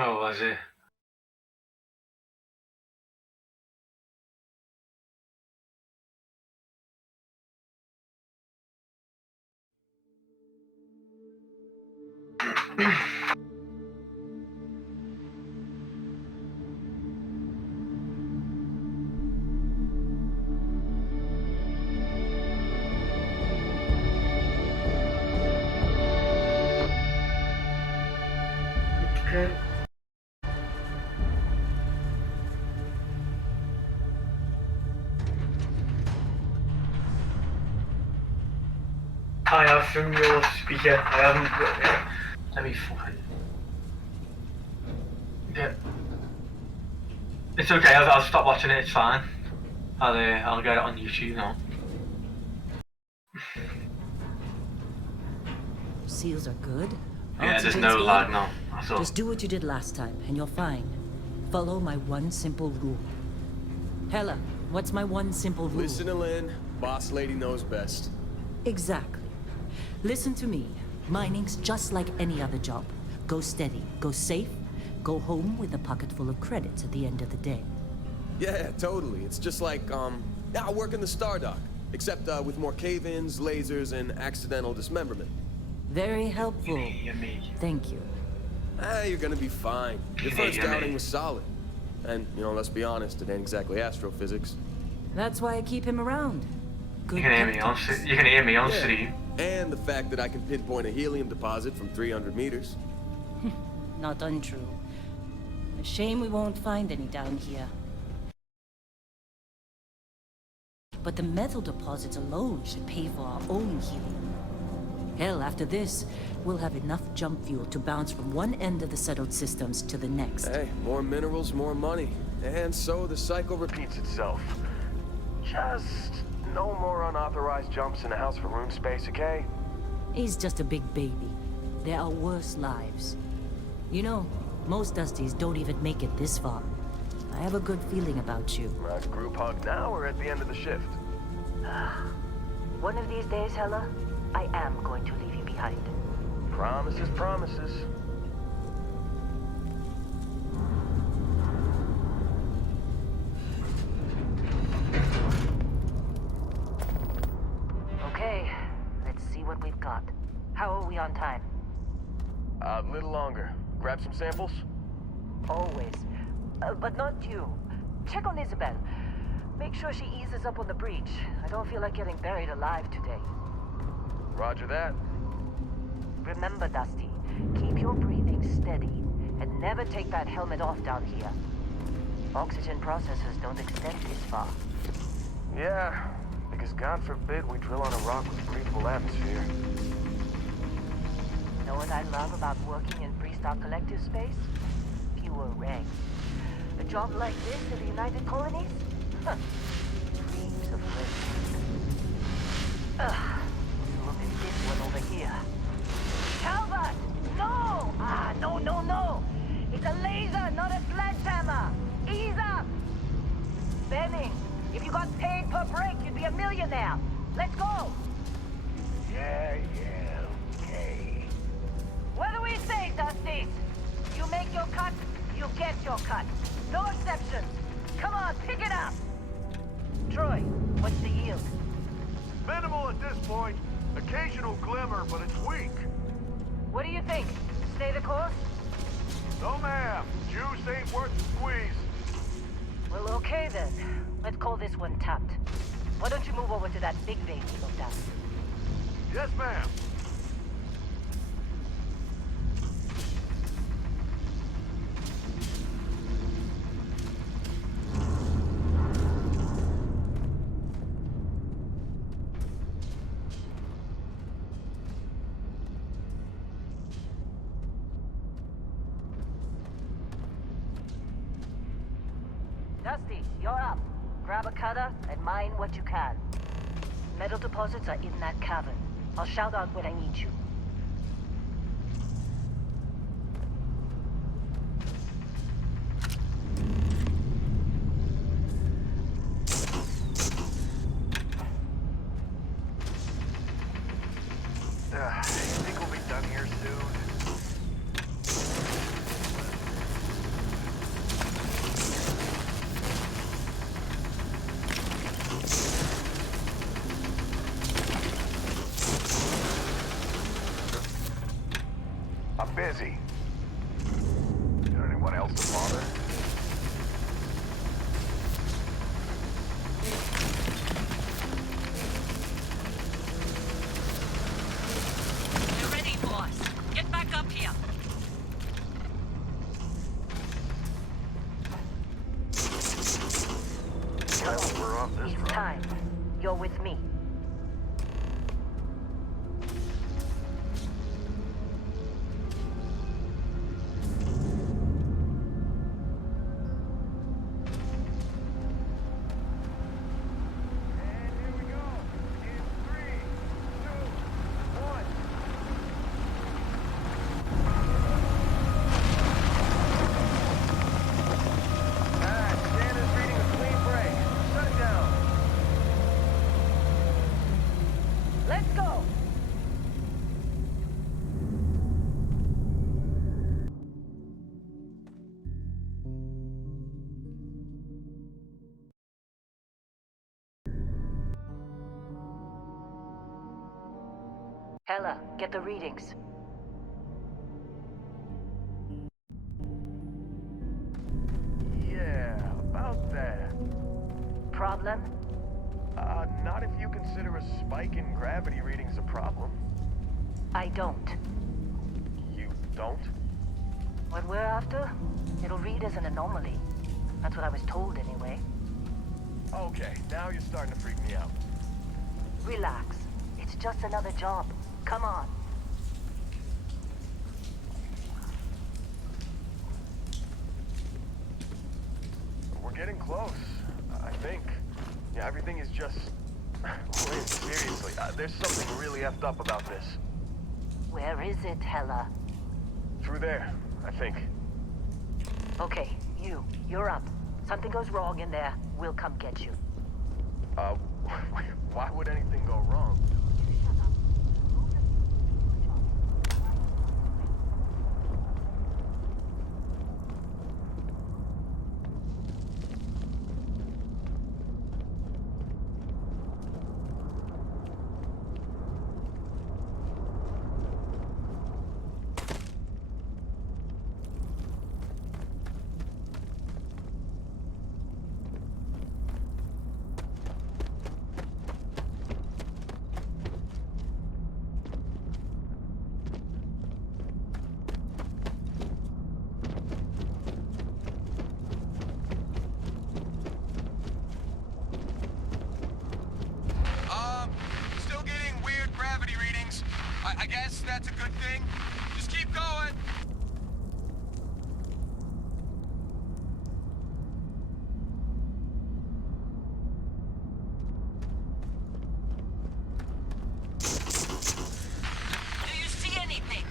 Oh, was it? Okay. I have from your speaker. I haven't got it. Let me fucking. Yeah. It's okay. I'll stop watching it. It's fine. I'll get it on YouTube now. Seals are good. Yeah, there's Oxygen's no good. lag now. Just do what you did last time, and you're fine. Follow my one simple rule. Hella, what's my one simple rule? Listen to Lynn. Boss lady knows best. Exactly. Listen to me. Mining's just like any other job. Go steady, go safe, go home with a pocket full of credits at the end of the day. Yeah, totally. It's just like, I work in the Stardock. Except, with more cave-ins, lasers, and accidental dismemberment. Very helpful. Thank you. You're gonna be fine. Your first outing was solid. And, let's be honest, it ain't exactly astrophysics. That's why I keep him around. Good You can hear me on stream. And the fact that I can pinpoint a helium deposit from 300 meters. Not untrue. A shame we won't find any down here. But the metal deposits alone should pay for our own helium. Hell, after this, we'll have enough jump fuel to bounce from one end of the settled systems to the next. Hey, more minerals, more money. And so the cycle repeats itself. Just no more unauthorized jumps in the house for room space, okay? He's just a big baby. There are worse lives. You know, most Dusties don't even make it this far. I have a good feeling about you. Group hug now or at the end of the shift? One of these days, Hella, I am going to leave you behind. Promises, promises. Okay, let's see what we've got. How are we on time? A little longer. Grab some samples? Always. But not you. Check on Isabel. Make sure she eases up on the breach. I don't feel like getting buried alive today. Roger that. Remember, Dusty, keep your breathing steady and never take that helmet off down here. Oxygen processors don't extend this far. Yeah, because God forbid we drill on a rock with a breathable atmosphere. Know what I love about working in Freestock Collective space? Fewer ranks. A job like this in the United Colonies? Huh. Dreams of freedom. Look at this one over here. Talbot! No! No! It's a laser, not a sledgehammer! Ease up! Benning, if you got paid per break, you'd be a millionaire. Let's go! Yeah, okay. What do we say, Dusty? You make your cut, you get your cut. No exceptions. Come on, pick it up! Troy, what's the yield? Minimal at this point. Occasional glimmer, but it's weak. What do you think? Stay the course? No, ma'am. Juice ain't worth the squeeze. Well, okay then. Let's call this one tapped. Why don't you move over to that big vein we looked at? Yes, ma'am. Dusty, you're up. Grab a cutter and mine what you can. Metal deposits are in that cavern. I'll shout out when I need you. You think we'll be done here soon? busy. Got anyone else to bother? You're ready, boss. Get back up here. We're off this It's run. time. You're with me. And here we go. In 3, 2, 1. Santa's reading a clean break. Shut it down. Let's go! Hella, get the readings. Yeah, about that. Problem? Not if you consider a spike in gravity readings a problem. I don't. You don't? What we're after, it'll read as an anomaly. That's what I was told anyway. Okay, now you're starting to freak me out. Relax. It's just another job. Come on. We're getting close, I think. Yeah, everything is just... Wait, seriously, there's something really effed up about this. Where is it, Hella? Through there, I think. Okay, you're up. Something goes wrong in there, we'll come get you. Why would anything go wrong? Still getting weird gravity readings. I guess that's a good thing. Just keep going. Do you see anything?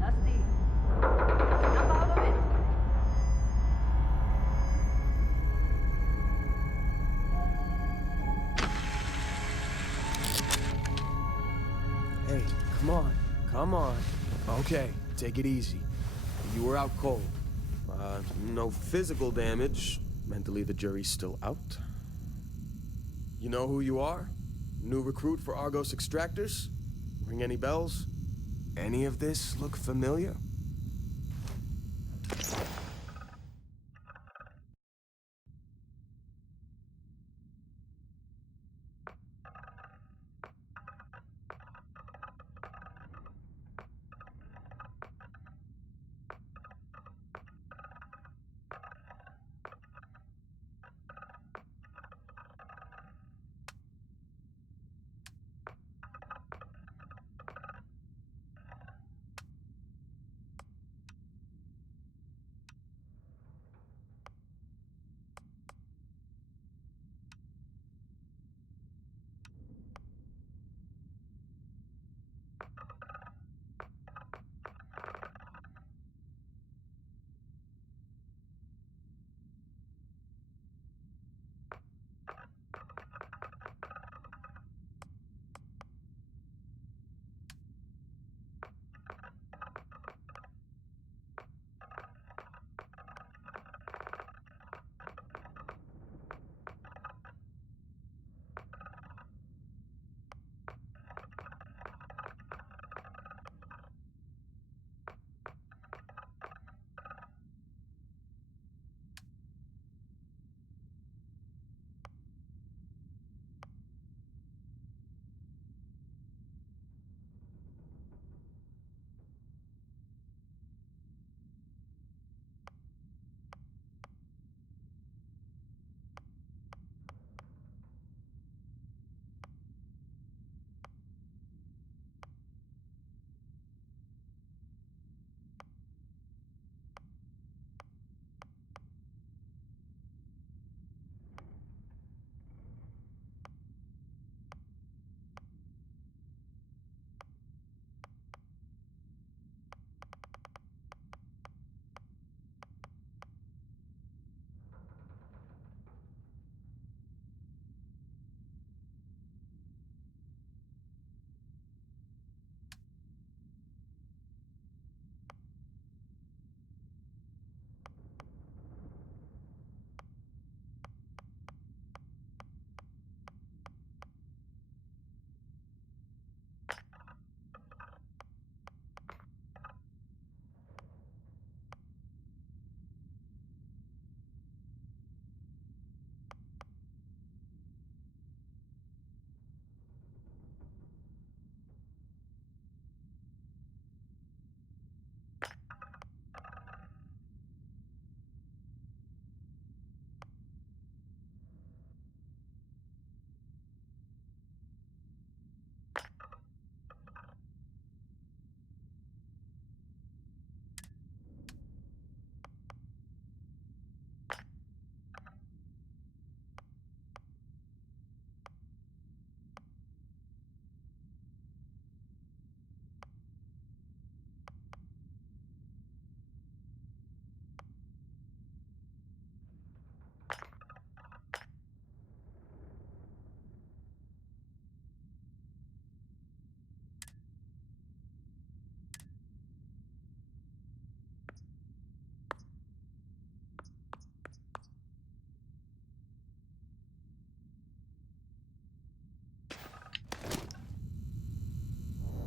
Dusty, snap out of it. Hey, come on. Come on. Okay, take it easy. You were out cold. No physical damage. Mentally, the jury's still out. You know who you are? New recruit for Argos Extractors? Ring any bells? Any of this look familiar?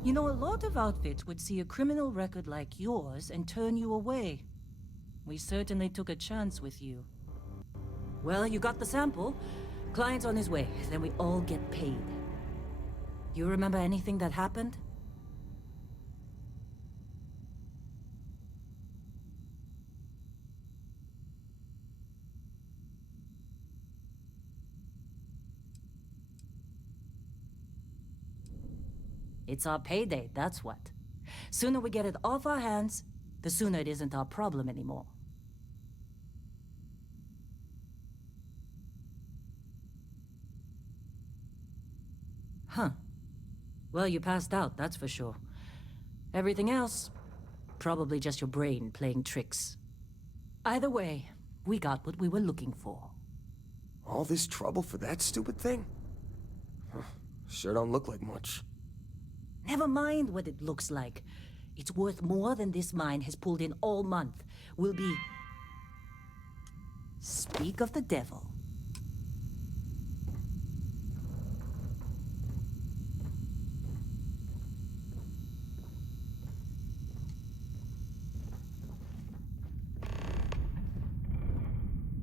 You know, a lot of outfits would see a criminal record like yours and turn you away. We certainly took a chance with you. Well, you got the sample. Client's on his way, then we all get paid. You remember anything that happened? It's our payday, that's what. Sooner we get it off our hands, the sooner it isn't our problem anymore. Huh. Well, you passed out, that's for sure. Everything else, probably just your brain playing tricks. Either way, we got what we were looking for. All this trouble for that stupid thing? Huh, sure don't look like much. Never mind what it looks like. It's worth more than this mine has pulled in all month. We'll be... Speak of the devil.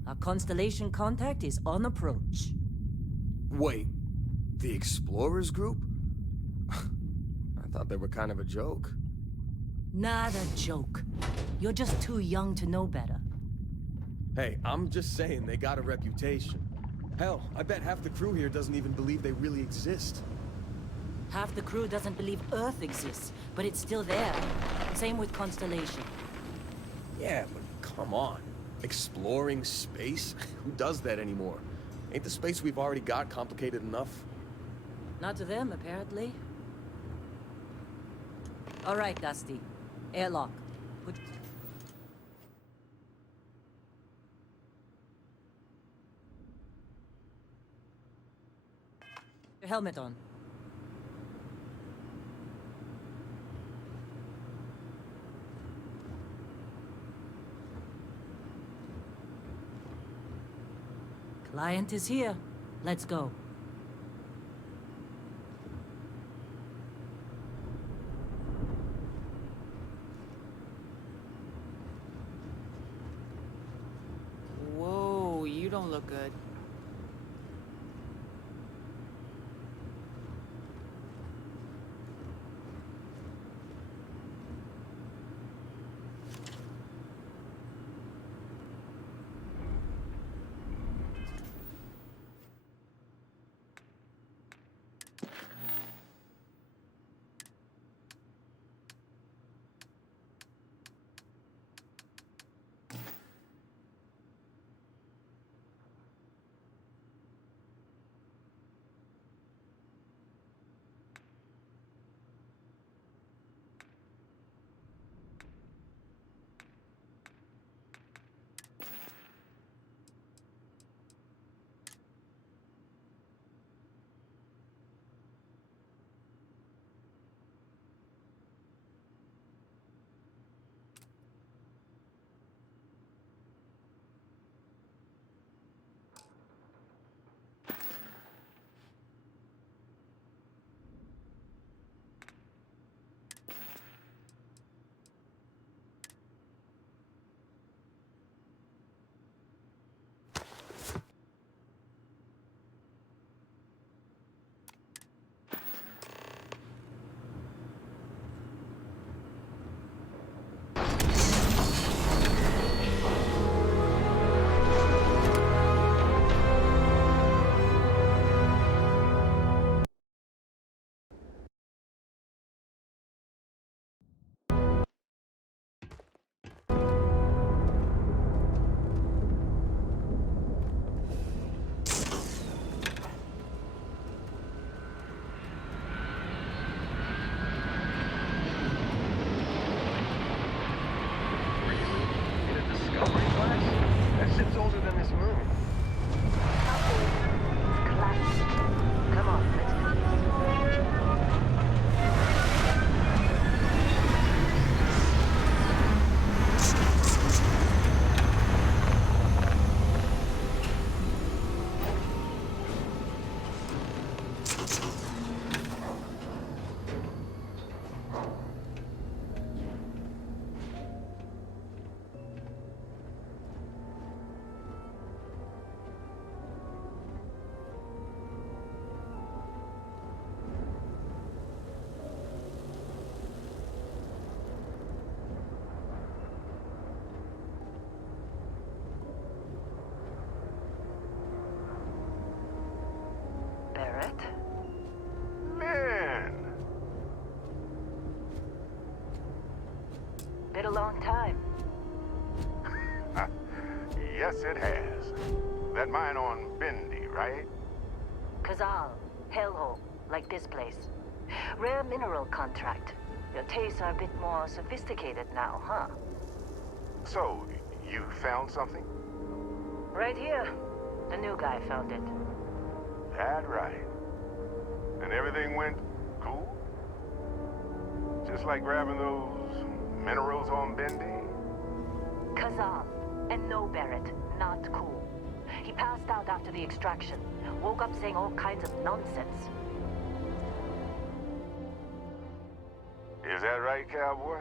Our Constellation contact is on approach. Wait, the Explorers group? I thought they were kind of a joke. Not a joke. You're just too young to know better. Hey, I'm just saying they got a reputation. Hell, I bet half the crew here doesn't even believe they really exist. Half the crew doesn't believe Earth exists, but it's still there. Same with Constellation. Yeah, but come on. Exploring space? Who does that anymore? Ain't the space we've already got complicated enough? Not to them, apparently. All right, Dusty. Airlock. Put... your helmet on. Client is here. Let's go. Whoa, you don't look good. Been a long time. Yes, it has. That mine on Bendy, right? Kazal, hellhole, like this place. Rare mineral contract. Your tastes are a bit more sophisticated now, huh? So, you found something? Right here. The new guy found it. That right. And everything went cool? Just like grabbing those minerals on Bendy? Kazal. And no, Barrett, not cool. He passed out after the extraction. Woke up saying all kinds of nonsense. Is that right, cowboy?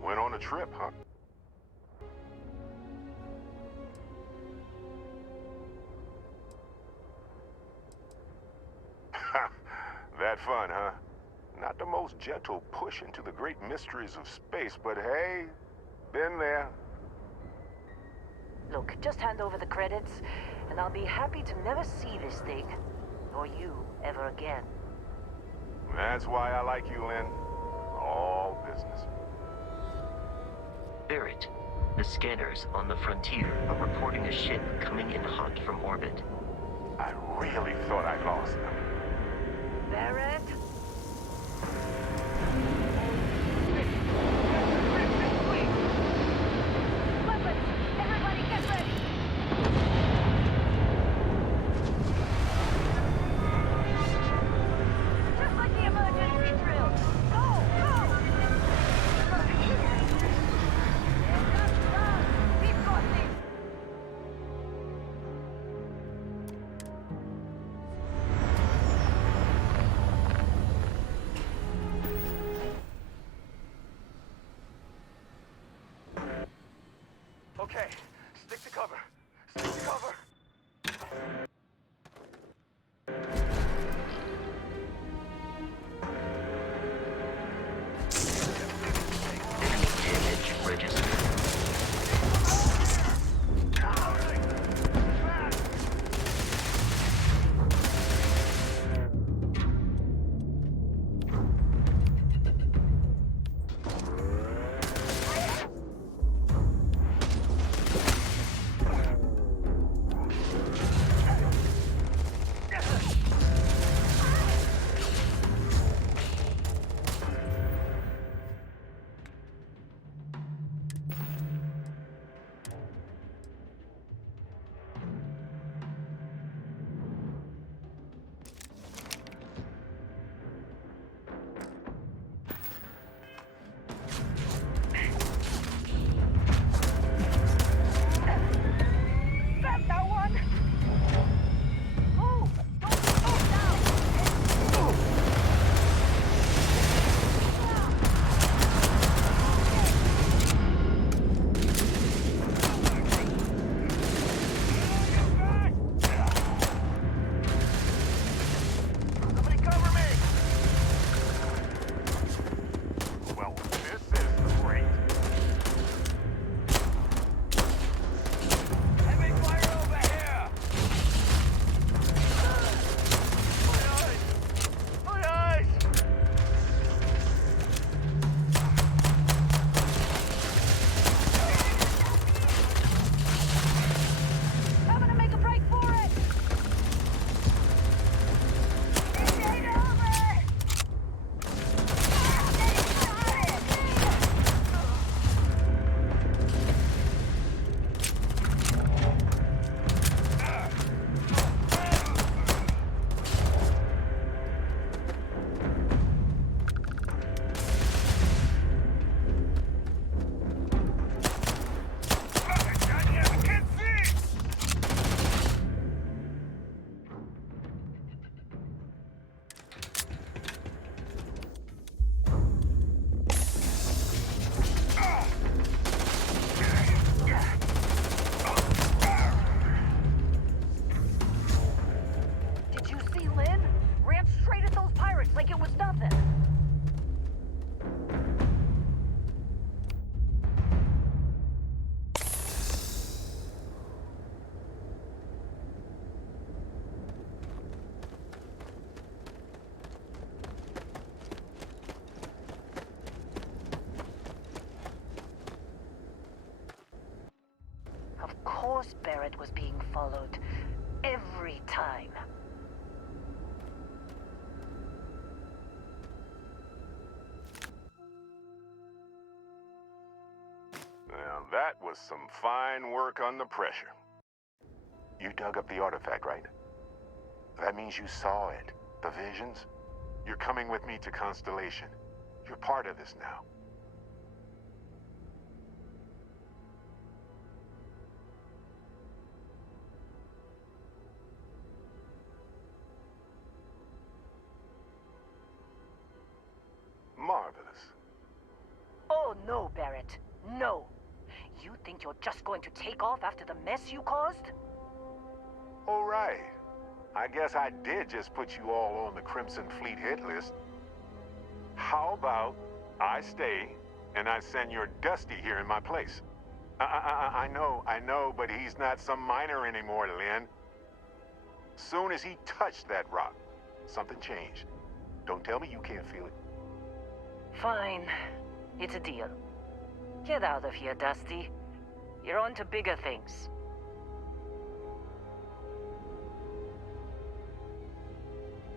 Went on a trip, huh? That fun, huh? Not the most gentle push into the great mysteries of space, but hey, been there. Look, just hand over the credits, and I'll be happy to never see this thing, or you, ever again. That's why I like you, Lynn. All business. Barrett, the scanners on the frontier are reporting a ship coming in hot from orbit. I really thought I lost them. Barrett? Weapons! Everybody get ready! Just like the emergency drill! Go! Go! We've got this! Okay, stick to cover. Stick to cover. Enemy damage registered. course Barrett was being followed. Every time. Now, that was some fine work under pressure. You dug up the artifact, right? That means you saw it. The visions? You're coming with me to Constellation. You're part of this now. Marvelous. Oh no, Barrett. No. You think you're just going to take off after the mess you caused? All right. I guess I did just put you all on the Crimson Fleet hit list. How about I stay and I send your Dusty here in my place? I know, but he's not some miner anymore, Lynn. Soon as he touched that rock, something changed. Don't tell me you can't feel it. Fine. It's a deal. Get out of here, Dusty. You're on to bigger things.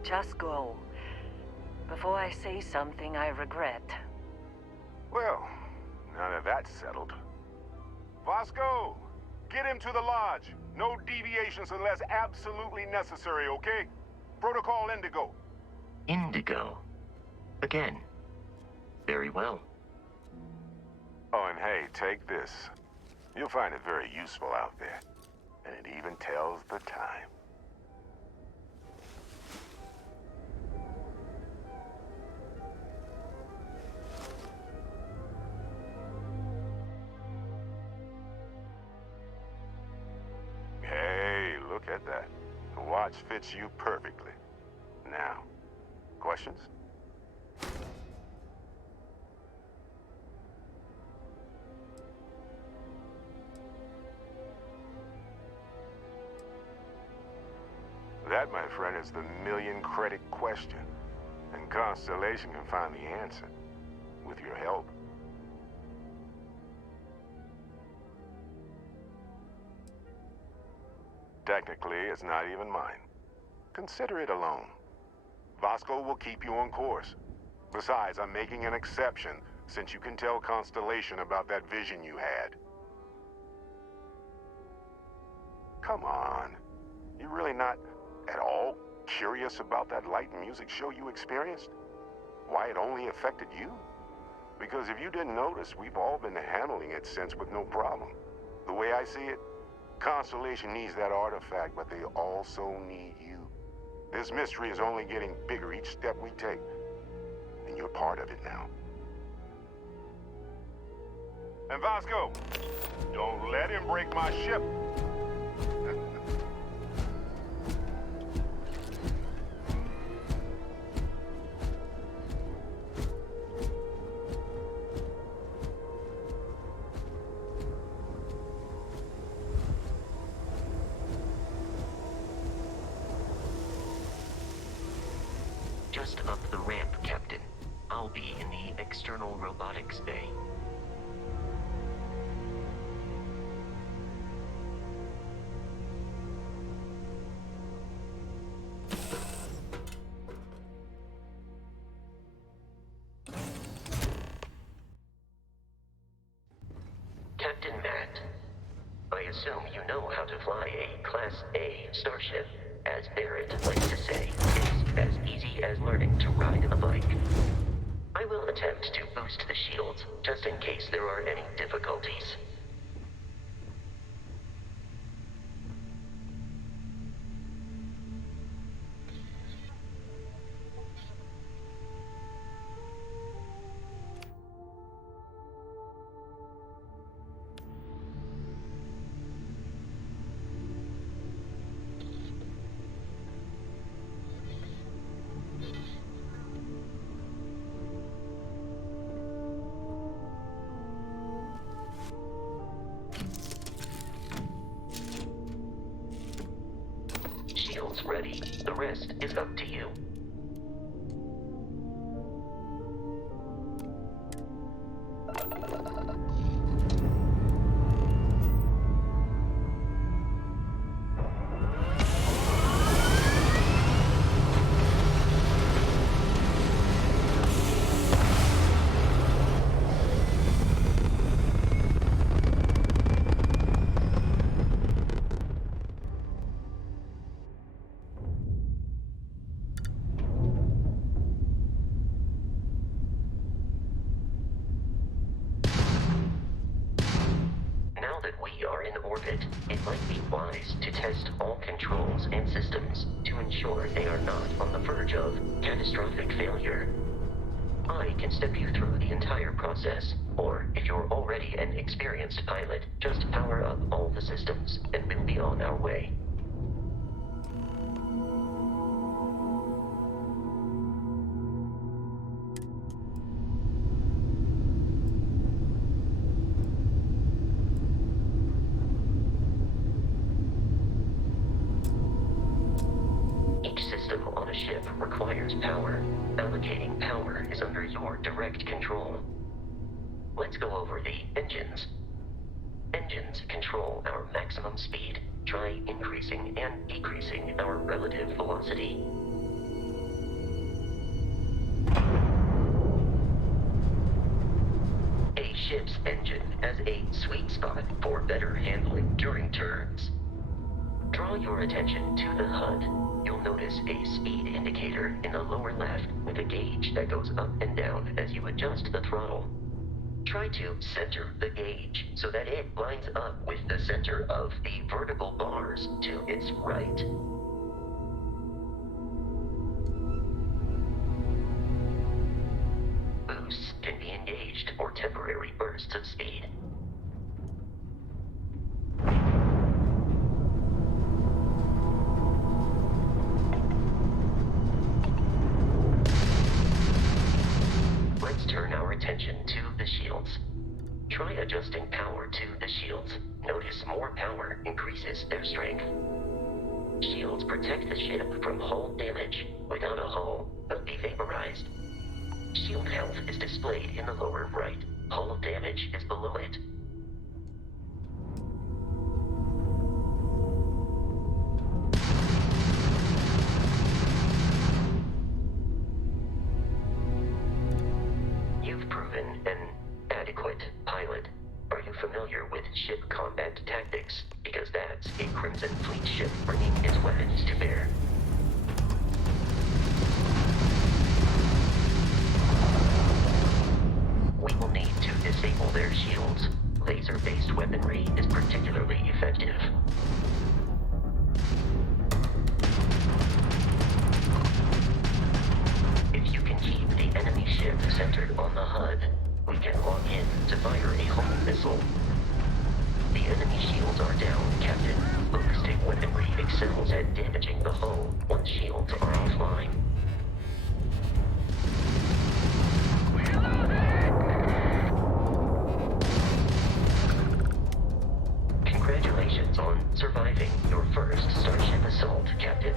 Just go. Before I say something I regret. Well, now that that's settled. Vasco, get him to the lodge. No deviations unless absolutely necessary, okay? Protocol Indigo. Indigo. Again. Very well. Oh, and hey, take this. You'll find it very useful out there. And it even tells the time. Hey, look at that. The watch fits you perfectly. Now, questions? That, my friend, is the million-credit question. And Constellation can find the answer. With your help. Technically, it's not even mine. Consider it a loan. Vasco will keep you on course. Besides, I'm making an exception, since you can tell Constellation about that vision you had. Come on. You're really not at all curious about that light and music show you experienced? Why it only affected you? Because if you didn't notice, we've all been handling it since with no problem. The way I see it, Constellation needs that artifact, but they also need you. This mystery is only getting bigger each step we take. And you're part of it now. And Vasco, don't let him break my ship. Just up the ramp, Captain. I'll be in the external robotics bay. Captain Matt, I assume you know how to fly a Class A starship. As Barrett likes to say, it's as easy as learning to ride a bike. I will attempt to boost the shields, just in case there are any difficulties. might be wise to test all controls and systems to ensure they are not on the verge of catastrophic failure. I can step you through the entire process, or if you're already an experienced pilot, just power up all the systems, and we'll be on our way. Each system on a ship requires power. Allocating power is under your direct control. Let's go over the engines. Engines control our maximum speed. Try increasing and decreasing our relative velocity. A ship's engine has a sweet spot for better handling during turns. Draw your attention to the HUD. You'll notice a speed indicator in the lower left with a gauge that goes up and down as you adjust the throttle. Try to center the gauge so that it lines up with the center of the vertical bars to its right. Boosts can be engaged for temporary bursts of speed. Let's turn our attention to the shields. Try adjusting power to the shields. Notice more power increases their strength. Shields protect the ship from hull damage. Without a hull, they'll be vaporized. Shield health is displayed in the lower right. Hull damage is below it. You've proven an adequate pilot. Are you familiar with ship combat tactics? Because that's a Crimson Fleet ship bringing its weapons to bear. We will need to disable their shields. Laser-based weaponry is particularly effective. If you can keep the enemy ship centered on the HUD, we can lock in to fire a home missile. The enemy shields are down, Captain. Ballistic weaponry excels at damaging the hull once shields are offline. Congratulations on surviving your first Starship assault, Captain.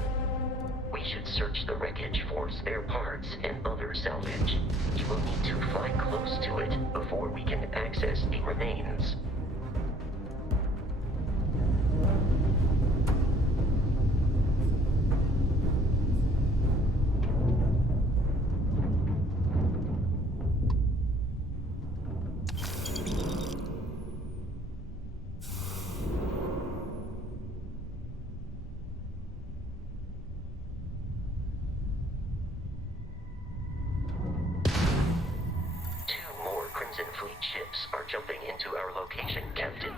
We should search the wreckage for spare parts and other salvage. You will need to fly close to it before we can access the remains. Crimson Fleet ships are jumping into our location, Captain.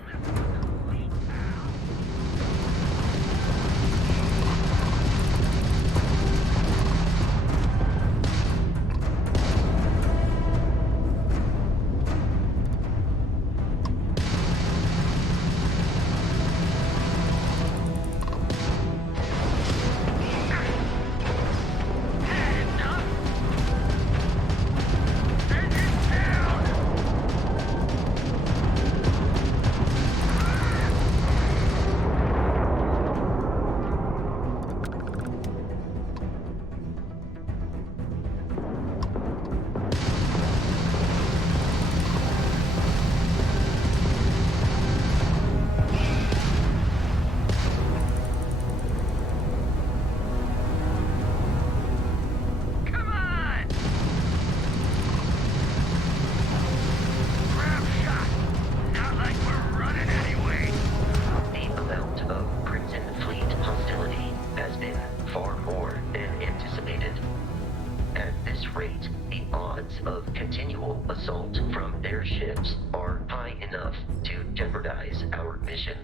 assault from their ships are high enough to jeopardize our mission.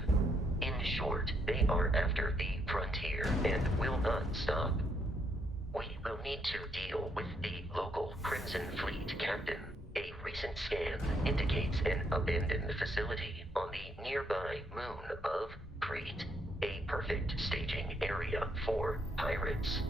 In In short, they are after the frontier and will not stop. We will need to deal with the local Crimson Fleet captain. A recent scan indicates an abandoned facility on the nearby moon of Crete, a perfect staging area for pirates.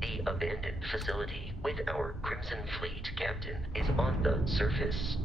The abandoned facility with our Crimson Fleet captain is on the surface.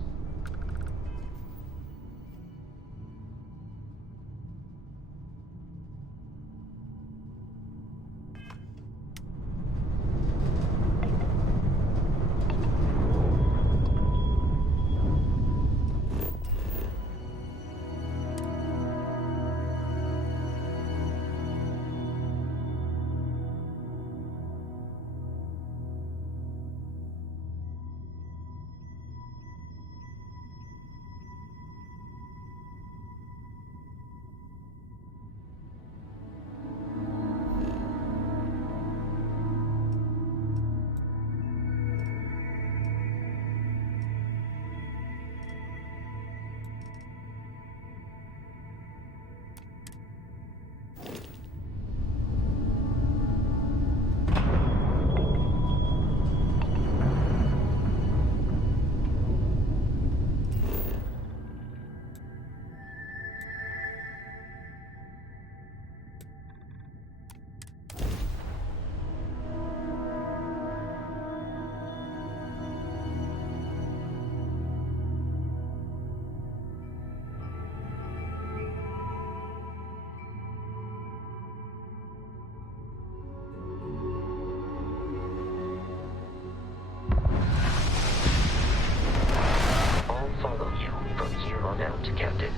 Captain.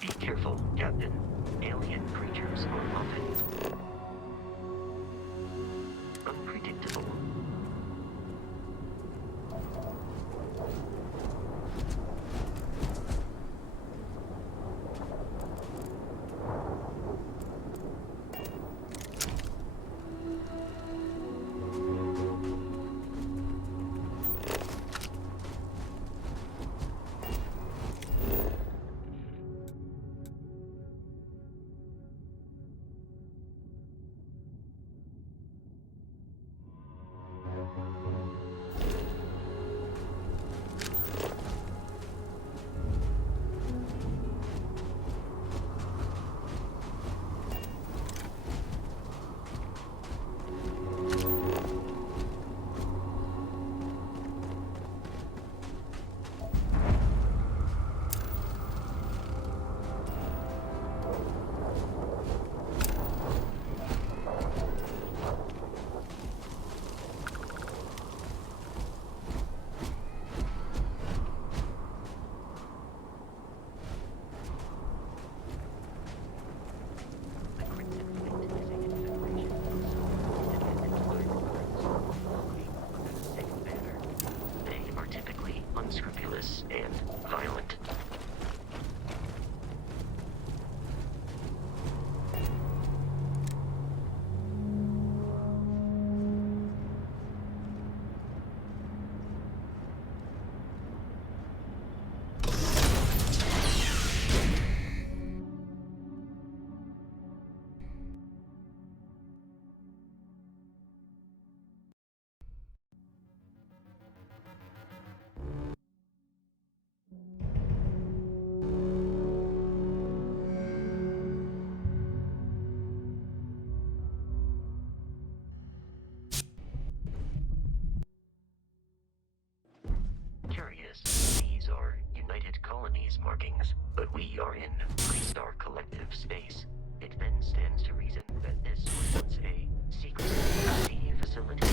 Be careful, Captain. Alien creatures are often unpredictable. we are in Freestar Collective space. It then stands to reason that this was once a secret ID facility.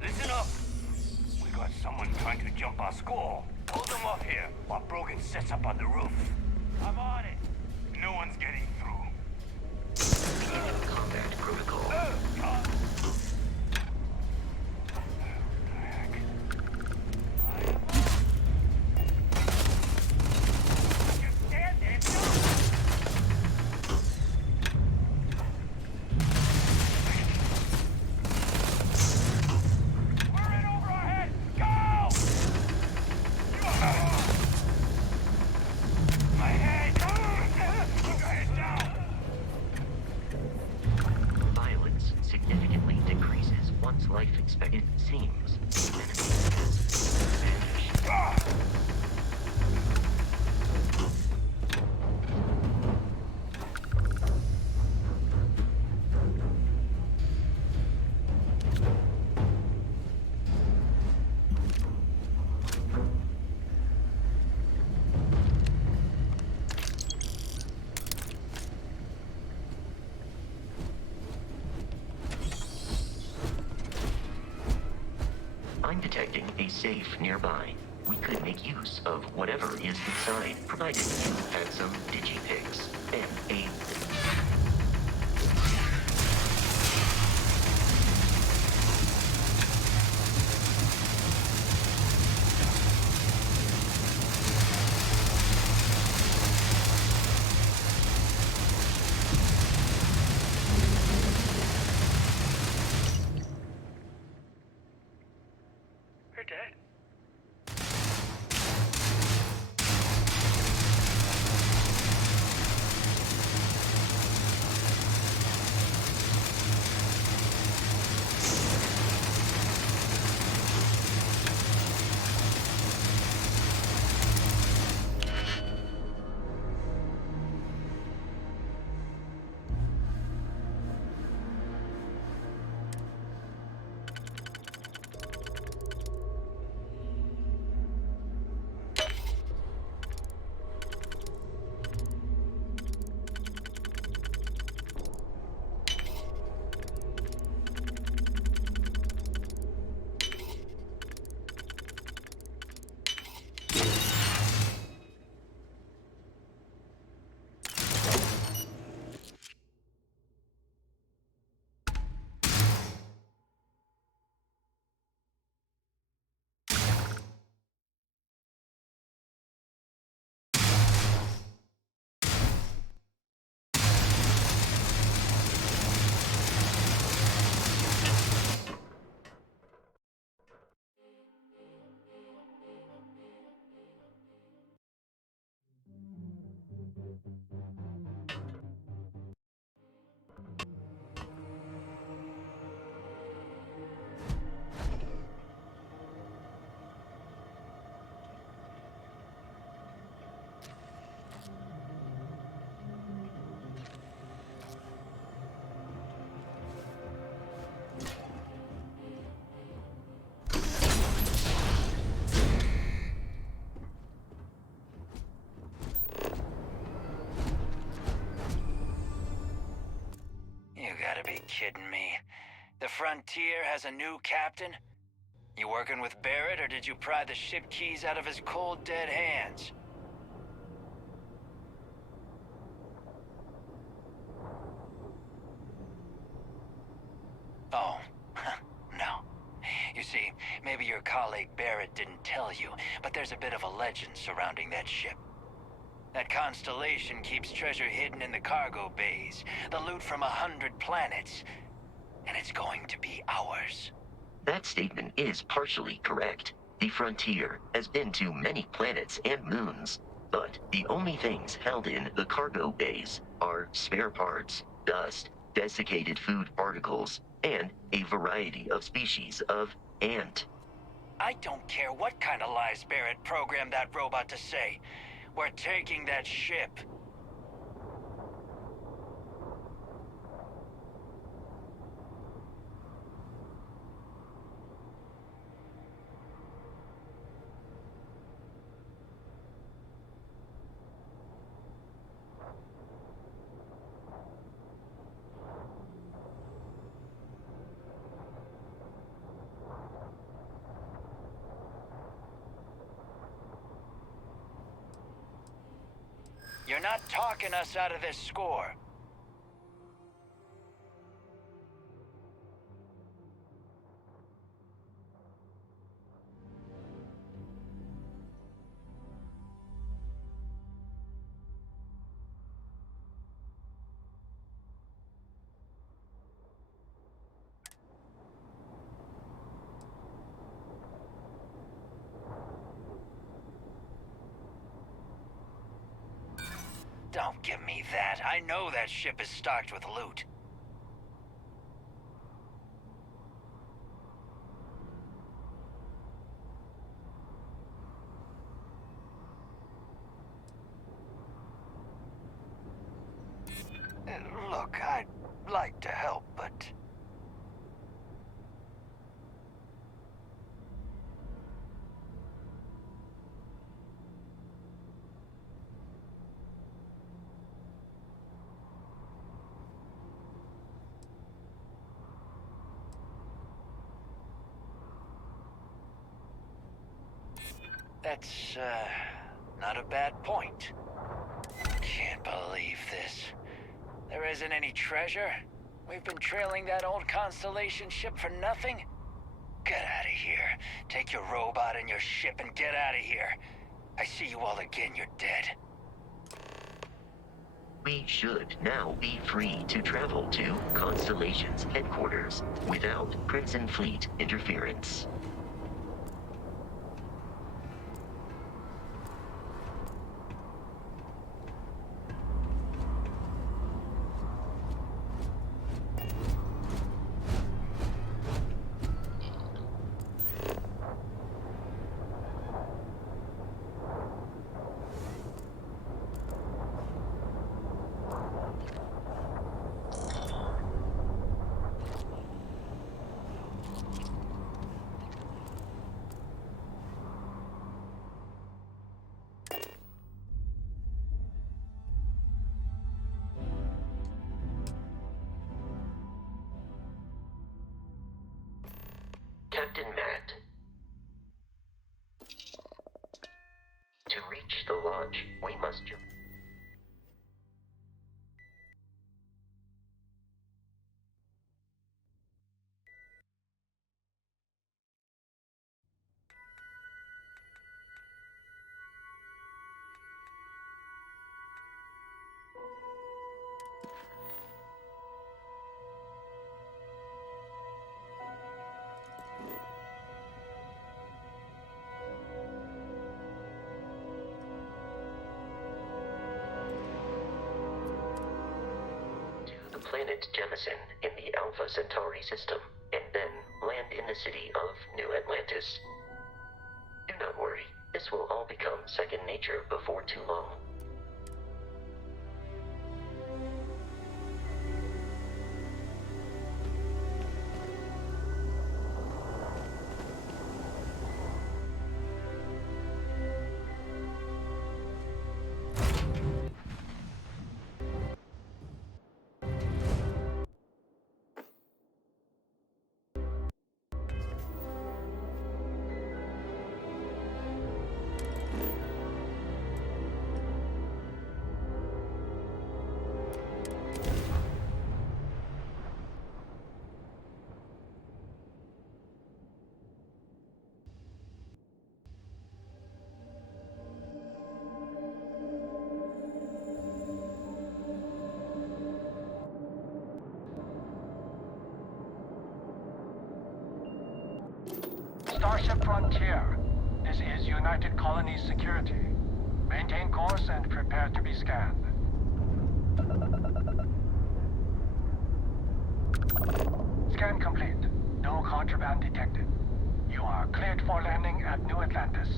Listen up! We got someone trying to jump our score. Hold them off here while Brogan sets up on the roof. I'm on it. No one's getting through. Beginning combat protocol. Violate detecting a safe nearby. We could make use of whatever is inside, provided you had some digipics and a... You're dead. You gotta be kidding me. The Frontier has a new captain? You working with Barrett, or did you pry the ship keys out of his cold, dead hands? Oh, no. You see, maybe your colleague Barrett didn't tell you, but there's a bit of a legend surrounding that ship. That constellation keeps treasure hidden in the cargo bays, the loot from 100 planets, and it's going to be ours. That statement is partially correct. The Frontier has been to many planets and moons, but the only things held in the cargo bays are spare parts, dust, desiccated food particles, and a variety of species of ant. I don't care what kind of lies Barrett programmed that robot to say. We're taking that ship. You're not talking us out of this score. Don't give me that. I know that ship is stocked with loot. Look, I'd like to help, but... That's, not a bad point. Can't believe this. There isn't any treasure? We've been trailing that old Constellation ship for nothing? Get out of here. Take your robot and your ship and get out of here. I see you all again, you're dead. We should now be free to travel to Constellation's headquarters without Crimson Fleet interference. Captain Matt. To reach the lodge, we must jump. Planet Jemison in the Alpha Centauri system, and then land in the city of New Atlantis. Do not worry, this will all become second nature before too long. Starship Frontier. This is United Colonies Security. Maintain course and prepare to be scanned. Scan complete. No contraband detected. You are cleared for landing at New Atlantis.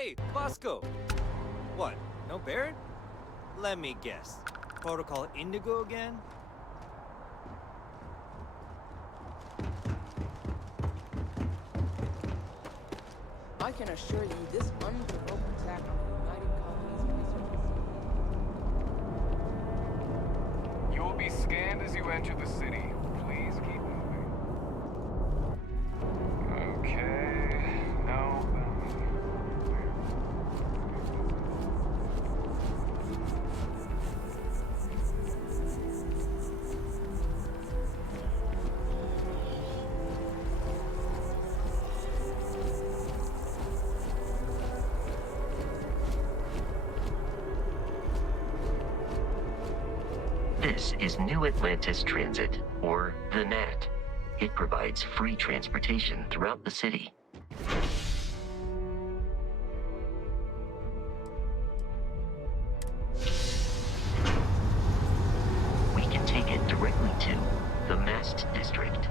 Hey, Bosco! What, no Barrett? Let me guess. Protocol Indigo again? I can assure you this unprovoked attack on the United Colonies research. You will be scanned as you enter the city. Please keep moving. Okay. No. This is New Atlantis Transit, or the NAT. It provides free transportation throughout the city. We can take it directly to the Mast District.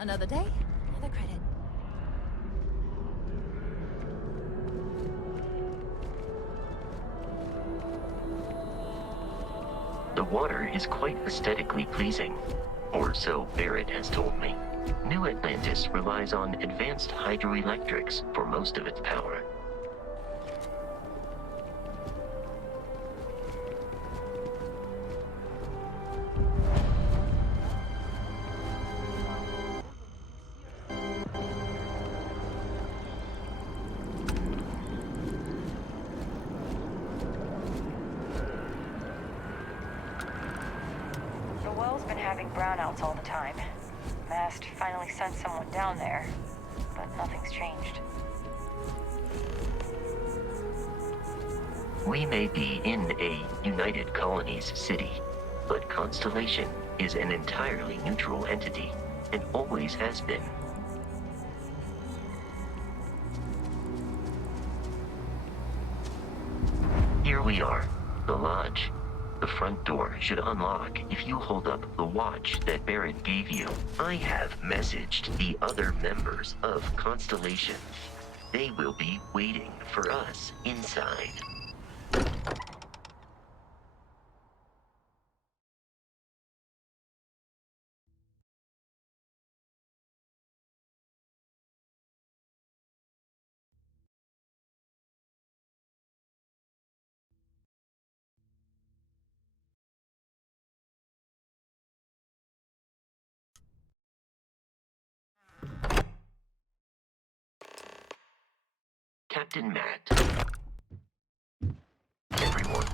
Another day, another credit. The water is quite aesthetically pleasing, or so Barrett has told me. New Atlantis relies on advanced hydroelectrics for most of its power. The well's been having brownouts all the time. Mast finally sent someone down there, but nothing's changed. We may be in a United Colonies city, but Constellation is an entirely neutral entity, and always has been. Here we are, the lodge. The front door should unlock if you hold up the watch that Barrett gave you. I have messaged the other members of Constellation. They will be waiting for us inside. Captain Matt. Everyone.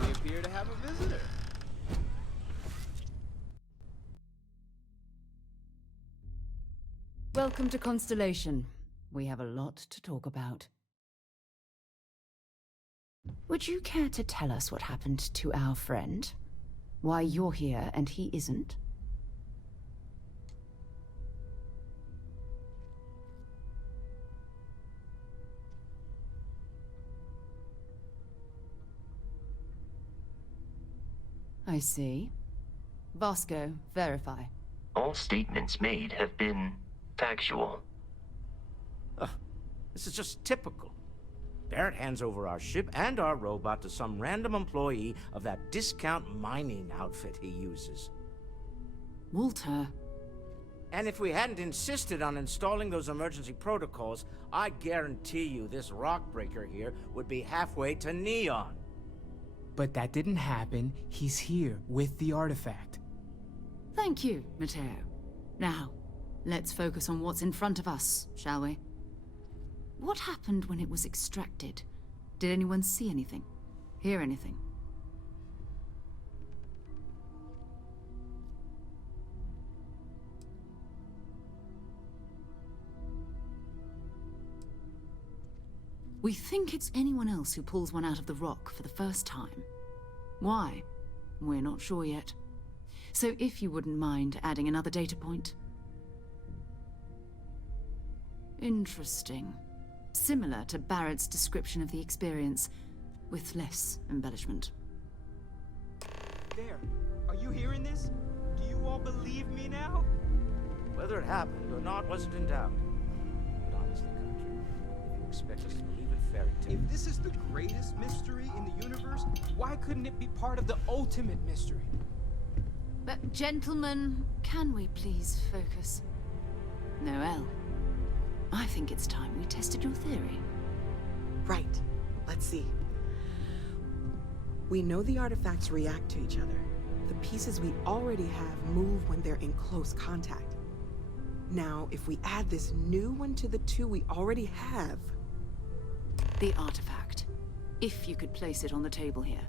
We appear to have a visitor. Welcome to Constellation. We have a lot to talk about. Would you care to tell us what happened to our friend? Why you're here and he isn't? I see. Vasco, verify. All statements made have been factual. This is just typical. Barrett hands over our ship and our robot to some random employee of that discount mining outfit he uses. Walter. And if we hadn't insisted on installing those emergency protocols, I guarantee you this rock breaker here would be halfway to Neon. But that didn't happen. He's here with the artifact. Thank you, Matteo. Now, let's focus on what's in front of us, shall we? What happened when it was extracted? Did anyone see anything? Hear anything? We think it's anyone else who pulls one out of the rock for the first time. Why? We're not sure yet. So if you wouldn't mind adding another data point. Interesting. Similar to Barrett's description of the experience, with less embellishment. There. Are you hearing this? Do you all believe me now? Whether it happened or not wasn't in doubt. But honestly, Country, if you expect us to believe in fairy tales... If this is the greatest mystery in the universe, why couldn't it be part of the ultimate mystery? But gentlemen, can we please focus? Noelle, I think it's time we tested your theory. Right. Let's see. We know the artifacts react to each other. The pieces we already have move when they're in close contact. Now, if we add this new one to the two we already have... The artifact. If you could place it on the table here.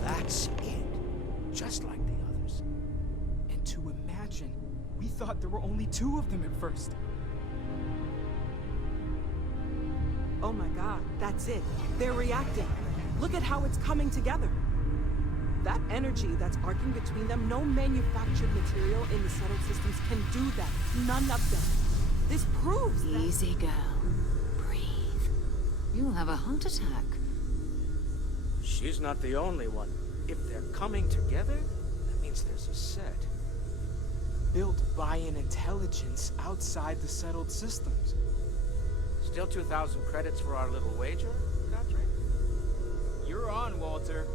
That's it. Just like the others. And to imagine, we thought there were only 2 of them at first. Oh my god, that's it. They're reacting. Look at how it's coming together. That energy that's arcing between them, no manufactured material in the settled systems can do that. None of them. This proves that... Easy, girl. Breathe. You'll have a heart attack. She's not the only one. If they're coming together, that means there's a set. Built by an intelligence outside the settled systems. Still 2,000 credits for our little wager, Godfrey? You're on, Walter.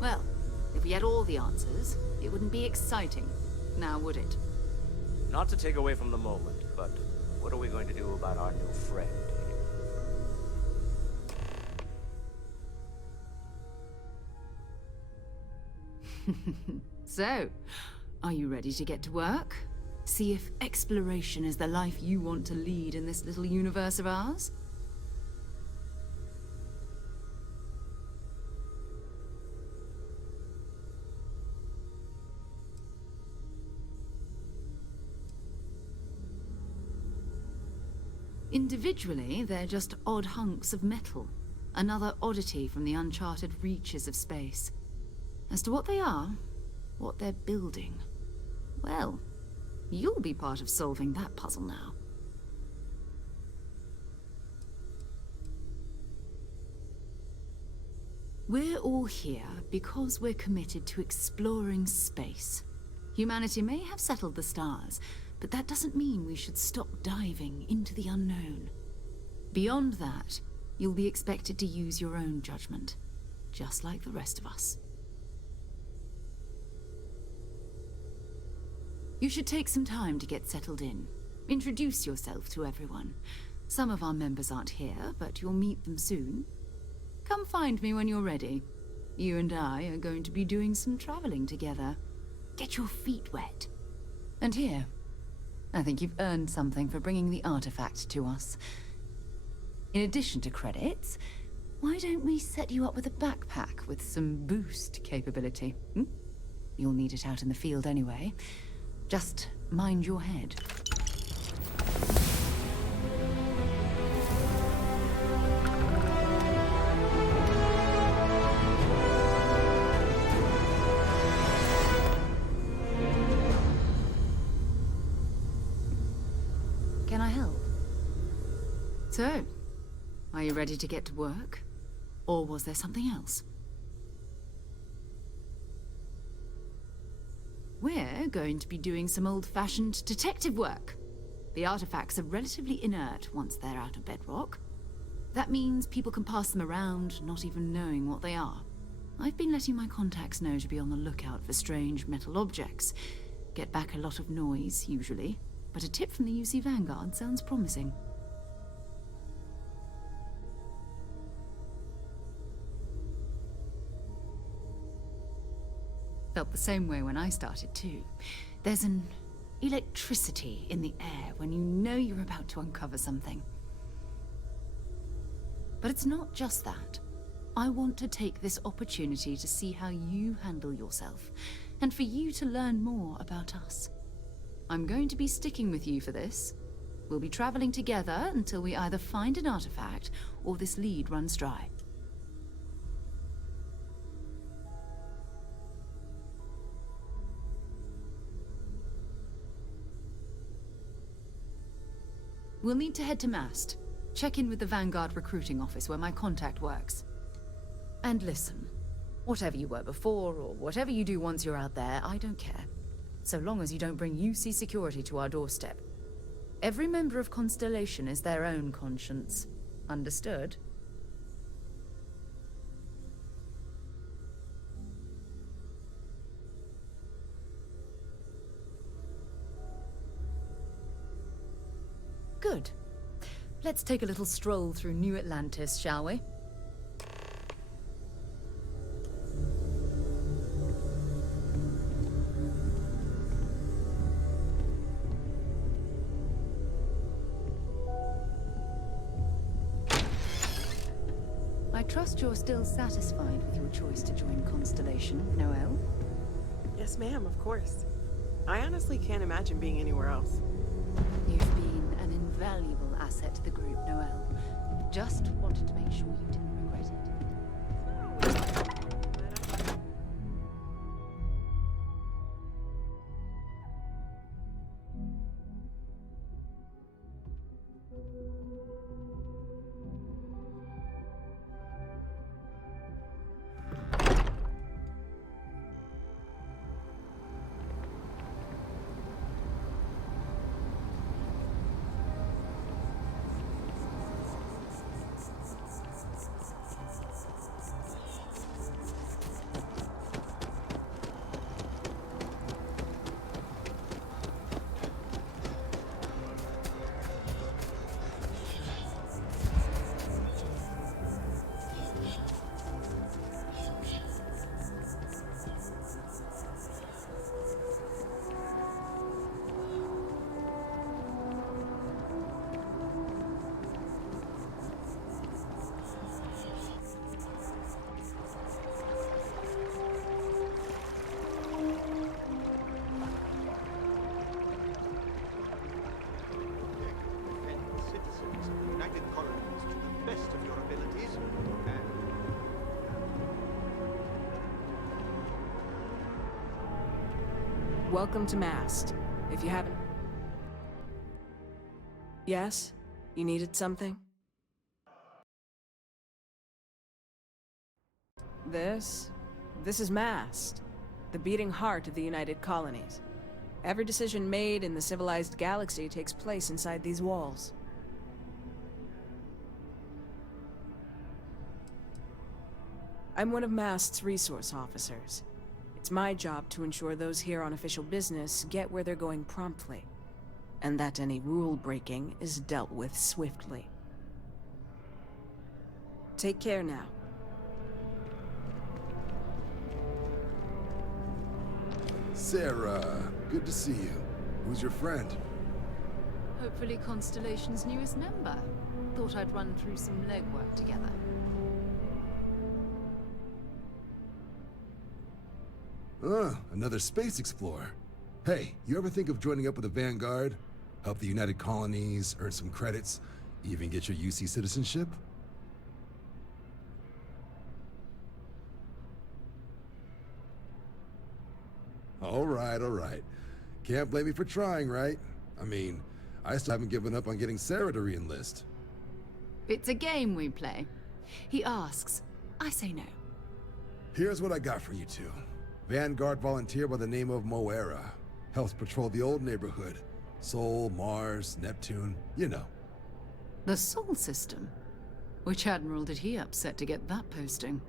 Well, if we had all the answers, it wouldn't be exciting, now would it? Not to take away from the moment, but what are we going to do about our new friend here? So, are you ready to get to work? See if exploration is the life you want to lead in this little universe of ours? Individually, they're just odd hunks of metal. Another oddity from the uncharted reaches of space. As to what they are, what they're building, well, you'll be part of solving that puzzle now. We're all here because we're committed to exploring space. Humanity may have settled the stars, but that doesn't mean we should stop diving into the unknown. Beyond that, you'll be expected to use your own judgment, just like the rest of us. You should take some time to get settled in. Introduce yourself to everyone. Some of our members aren't here, but you'll meet them soon. Come find me when you're ready. You and I are going to be doing some traveling together. Get your feet wet. And here, I think you've earned something for bringing the artifact to us. In addition to credits, why don't we set you up with a backpack with some boost capability? You'll need it out in the field anyway. Just mind your head. Can I help? So, are you ready to get to work? Or was there something else? We're going to be doing some old-fashioned detective work. The artifacts are relatively inert once they're out of bedrock. That means people can pass them around, not even knowing what they are. I've been letting my contacts know to be on the lookout for strange metal objects. Get back a lot of noise, usually, but a tip from the UC Vanguard sounds promising. Felt the same way when I started too. There's an electricity in the air when you know you're about to uncover something. But it's not just that. I want to take this opportunity to see how you handle yourself, and for you to learn more about us. I'm going to be sticking with you for this. We'll be traveling together until we either find an artifact or this lead runs dry. We'll need to head to Mast. Check in with the Vanguard recruiting office where my contact works. And listen, whatever you were before or whatever you do once you're out there, I don't care. So long as you don't bring UC security to our doorstep. Every member of Constellation is their own conscience. Understood? Good. Let's take a little stroll through New Atlantis, shall we? I trust you're still satisfied with your choice to join Constellation, Noelle? Yes, ma'am, of course. I honestly can't imagine being anywhere else. You've been an invaluable asset to the group, Noelle. Just wanted to make sure you didn't regret it. Welcome to Mast. If you haven't... Yes? You needed something? This is Mast, the beating heart of the United Colonies. Every decision made in the civilized galaxy takes place inside these walls. I'm one of Mast's resource officers. It's my job to ensure those here on official business get where they're going promptly, and that any rule breaking is dealt with swiftly. Take care now. Sarah, good to see you. Who's your friend? Hopefully Constellation's newest member. Thought I'd run through some legwork together. Another space explorer. Hey, you ever think of joining up with the Vanguard? Help the United Colonies, earn some credits, even get your UC citizenship? All right. Can't blame me for trying, right? I mean, I still haven't given up on getting Sarah to re-enlist. It's a game we play. He asks, I say no. Here's what I got for you two. Vanguard volunteer by the name of Moera. Helps patrol the old neighborhood. Sol, Mars, Neptune, you know. The Sol system? Which admiral did he upset to get that posting?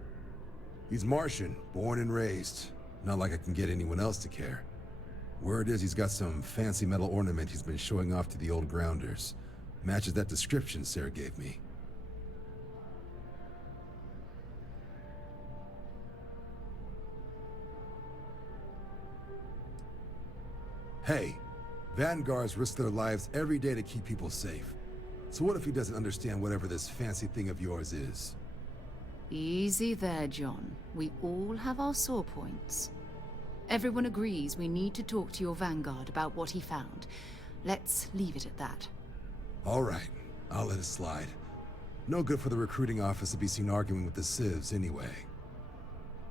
He's Martian, born and raised. Not like I can get anyone else to care. Word is he's got some fancy metal ornament he's been showing off to the old grounders. Matches that description Sarah gave me. Hey, Vanguards risk their lives every day to keep people safe. So what if he doesn't understand whatever this fancy thing of yours is? Easy there, John. We all have our sore points. Everyone agrees we need to talk to your Vanguard about what he found. Let's leave it at that. All right, I'll let it slide. No good for the recruiting office to be seen arguing with the civs anyway.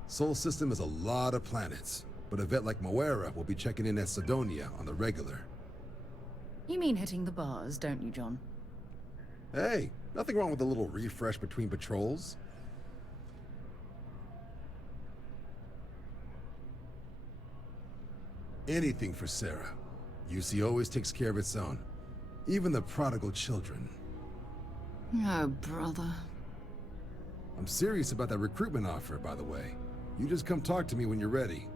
Sol System is a lot of planets, but a vet like Moera will be checking in at Sidonia on the regular. You mean hitting the bars, don't you, John? Hey, nothing wrong with a little refresh between patrols. Anything for Sarah. UC always takes care of its own. Even the prodigal children. Oh, brother. I'm serious about that recruitment offer, by the way. You just come talk to me when you're ready.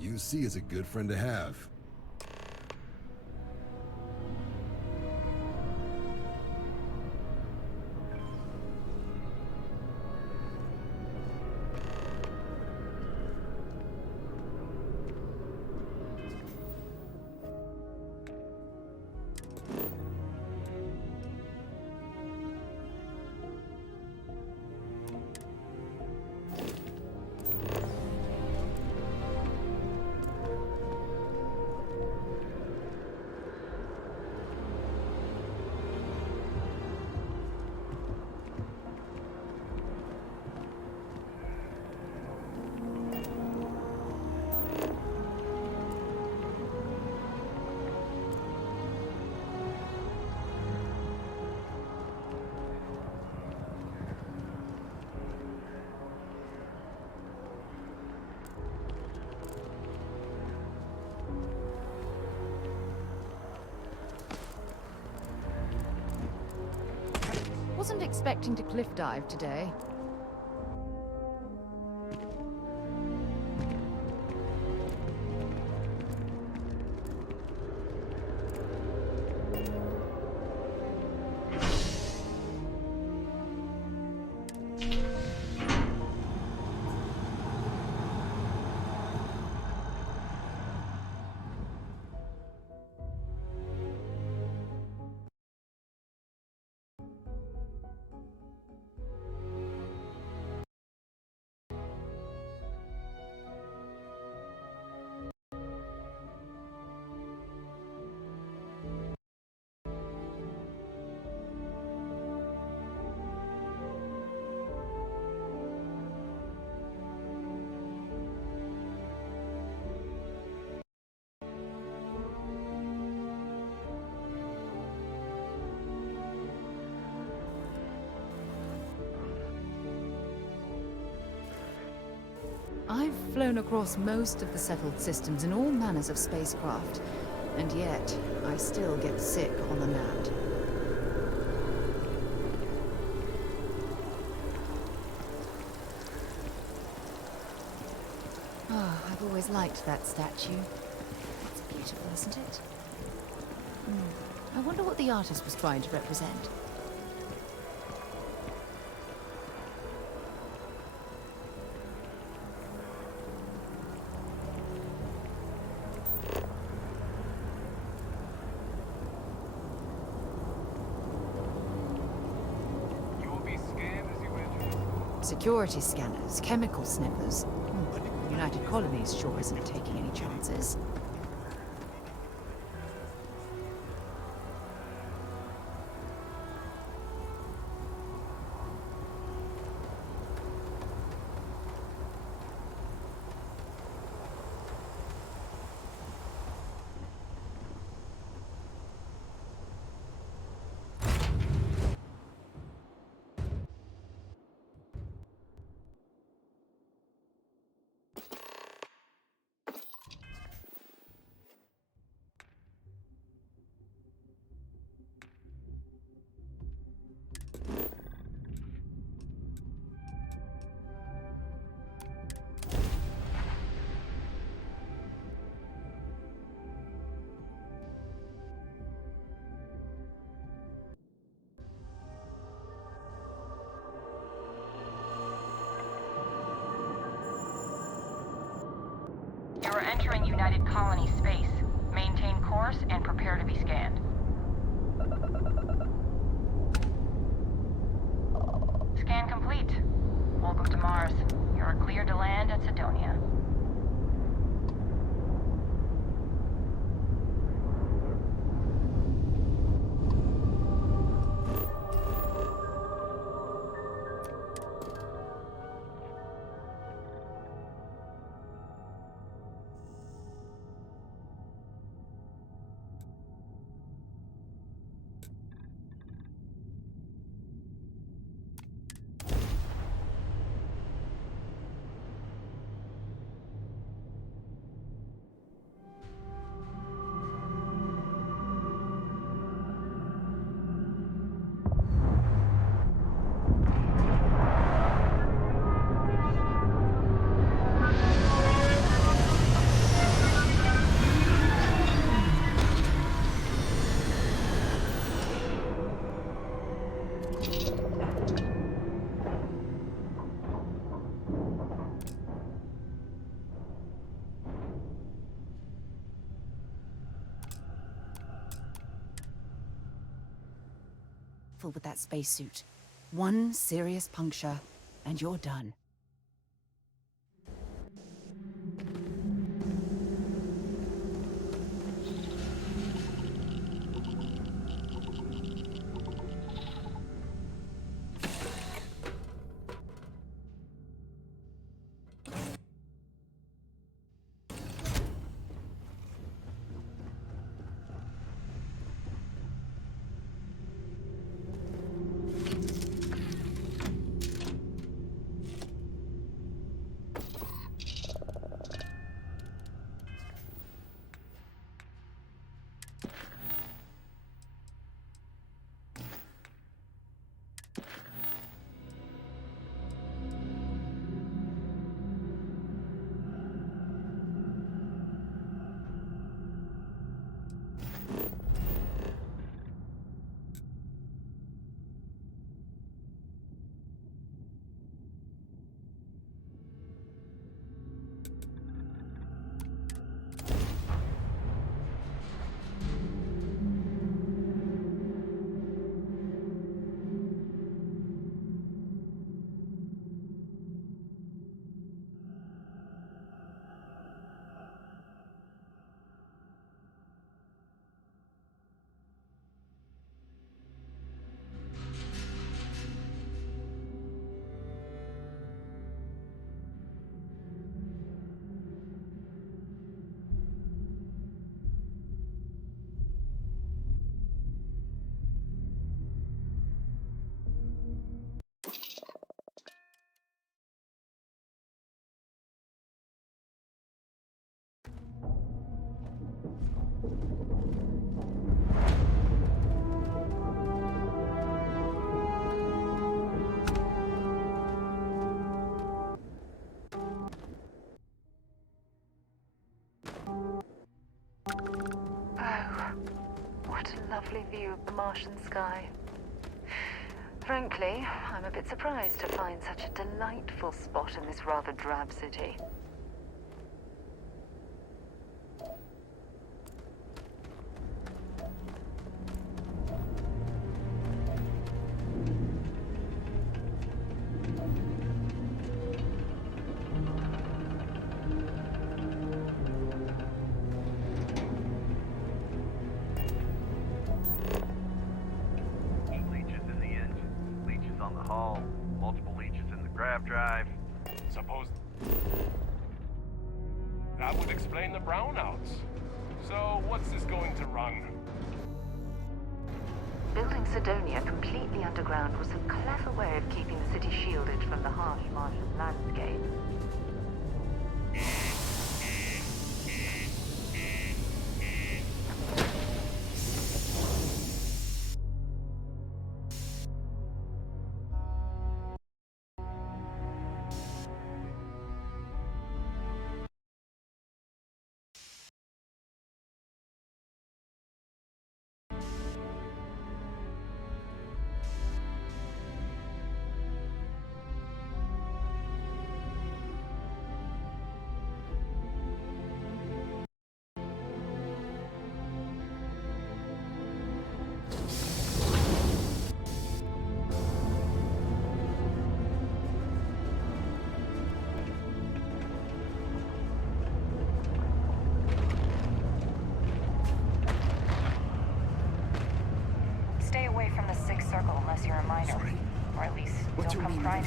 UC is a good friend to have. Wasn't expecting to cliff dive today. I've flown across most of the settled systems in all manners of spacecraft, and yet I still get sick on the land. Oh, I've always liked that statue. It's beautiful, isn't it? I wonder what the artist was trying to represent. Security scanners, chemical sniffers. United Colonies sure isn't taking any chances. You're entering United Colony space. Maintain course and prepare to be scanned. Scan complete. Welcome to Mars. You are cleared to land at Sidonia. Full with that spacesuit. One serious puncture, and you're done. What a lovely view of the Martian sky. Frankly, I'm a bit surprised to find such a delightful spot in this rather drab city. Drive. Suppose that would explain the brownouts. So what's this going to run? Building Sidonia completely underground was a clever way of keeping the city shielded from the harsh Martian landscape.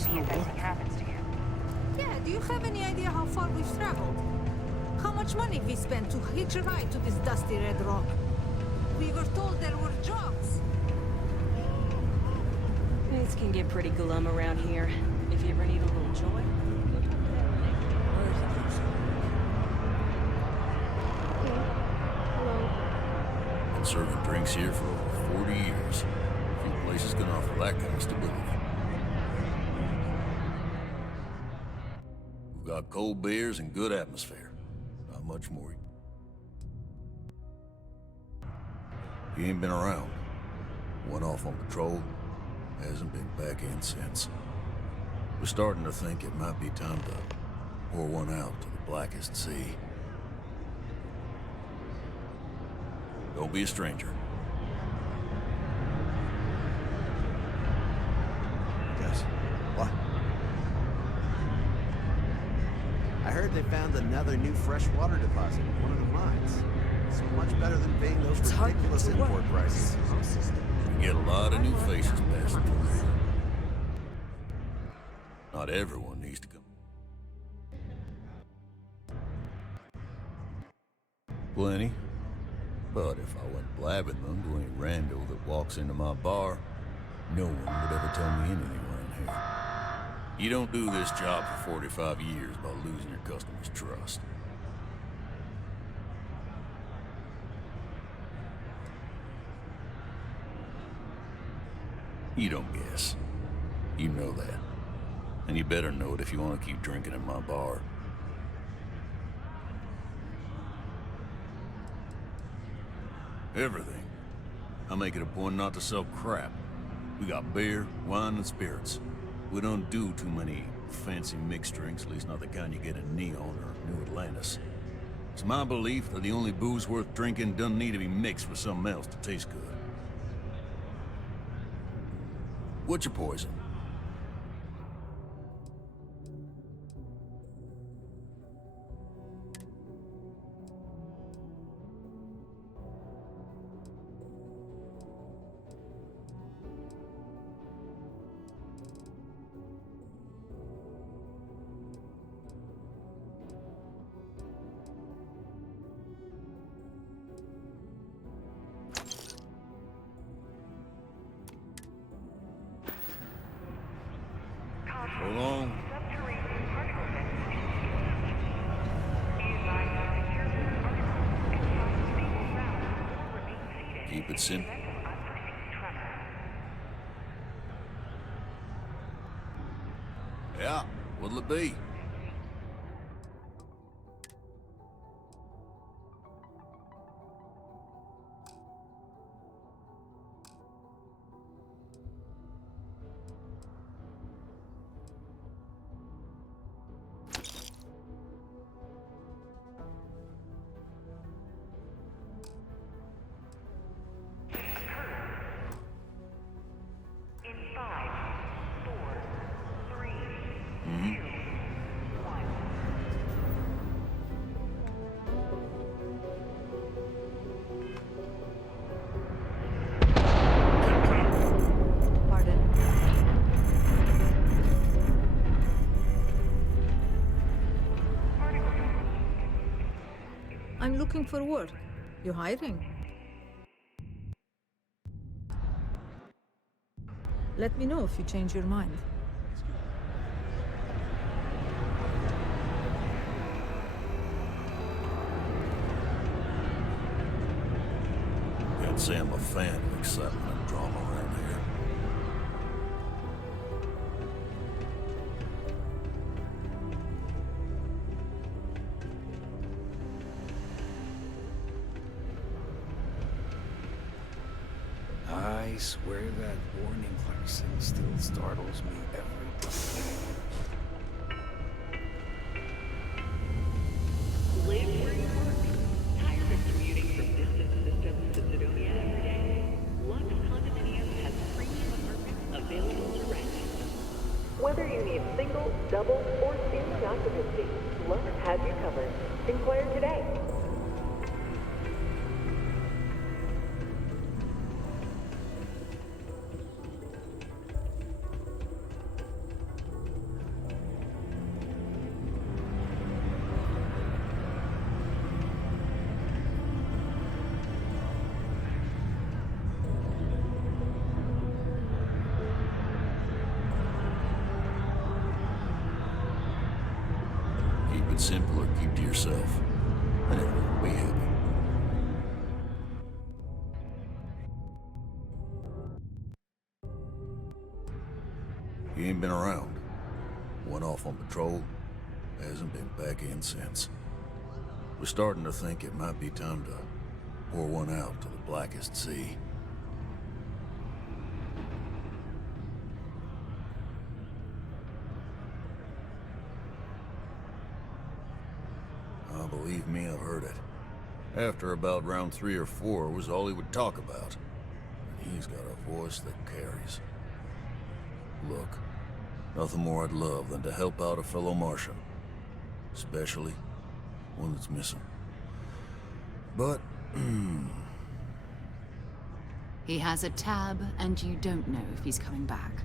me if anything happens to you. Yeah, do you have any idea how far we've traveled? How much money we spent to hitch a ride to this dusty red rock? We were told there were jobs. Things can get pretty glum around here. If you ever need a little joy. Been serving drinks here for over 40 years. Few places can offer that kind of stability. We've got cold beers and good atmosphere. Not much more. You ain't been around. Went off on patrol. Hasn't been back in since. We're starting to think it might be time to pour one out to the blackest sea. Don't be a stranger. Yes. What? I heard they found another new freshwater deposit in one of the mines. So much better than paying those ridiculous import prices. We get a lot of new faces passing through here. Not everyone needs to come. Plenty. But if I went blabbing them to any rando that walks into my bar, no one would ever tell me anything around here. You don't do this job for 45 years by losing your customers' trust. You don't guess. You know that. And you better know it if you want to keep drinking at my bar. Everything. I make it a point not to sell crap. We got beer, wine, and spirits. We don't do too many fancy mixed drinks, at least not the kind you get in Neon or New Atlantis. It's my belief that the only booze worth drinking doesn't need to be mixed with something else to taste good. What's your poison? So long. Keep it simple. Yeah, what'll it be? I'm looking for work. You hiring? Let me know if you change your mind. Can't say I'm a fan of excitement and drama around here. I swear that warning klaxon still startles me every day. Live where you work. Tired of commuting from distant systems to Sidonia every day? Lux Condominium has premium apartments available to rent. Whether you need single, double, or family occupancy, Lux has you covered. Inquire today. it simple or keep to yourself. And everyone will be happy. He ain't been around. Went off on patrol. Hasn't been back in since. We're starting to think it might be time to pour one out to the blackest sea. Oh, believe me, I've heard it. After about round 3 or 4 was all he would talk about. And he's got a voice that carries. Look, nothing more I'd love than to help out a fellow Martian. Especially one that's missing. But, He has a tab, and you don't know if he's coming back.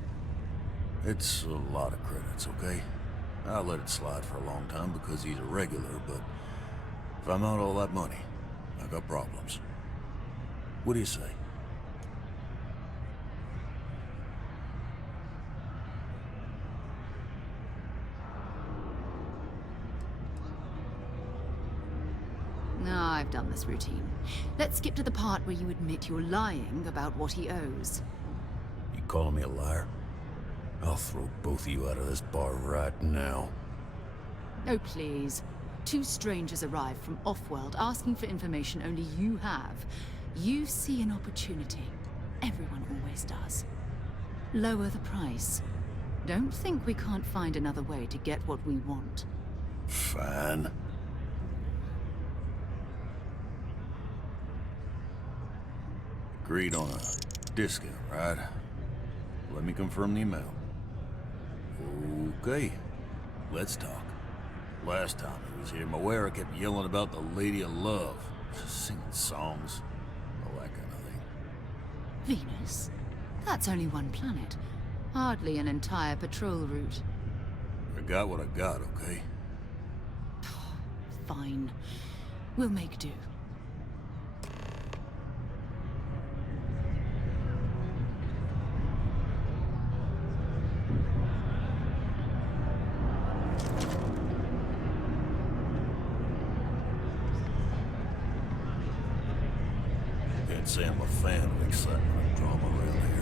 it's a lot of credits, okay? I let it slide for a long time because he's a regular, but if I'm out all that money, I got problems. What do you say? No, I've done this routine. Let's skip to the part where you admit you're lying about what he owes. You calling me a liar? I'll throw both of you out of this bar right now. Oh, please. 2 strangers arrive from off-world asking for information only you have. You see an opportunity. Everyone always does. Lower the price. Don't think we can't find another way to get what we want. Fine. Agreed on a discount, right? Let me confirm the amount. Okay, let's talk. Last time he was here, Moira kept yelling about the Lady of Love. Singing songs, all that kind of thing. Venus? That's only one planet. Hardly an entire patrol route. I got what I got, okay? Fine. We'll make do. Can't say I'm a fan of excitement and drama around here.